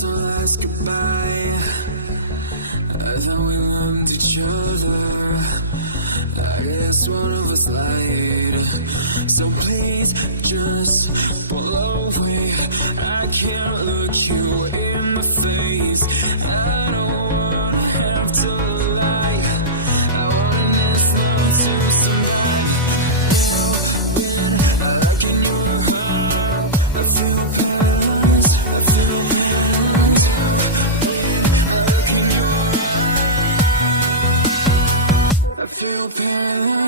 So let's goodbye. I thought we loved each other. I guess one of us lied. So please just pull away. I can't look you in the face. I don't wanna have to lie. I wanna miss them to somebody. I can know I feel paralyzed. I feel paralyzed. I feel paralyzed.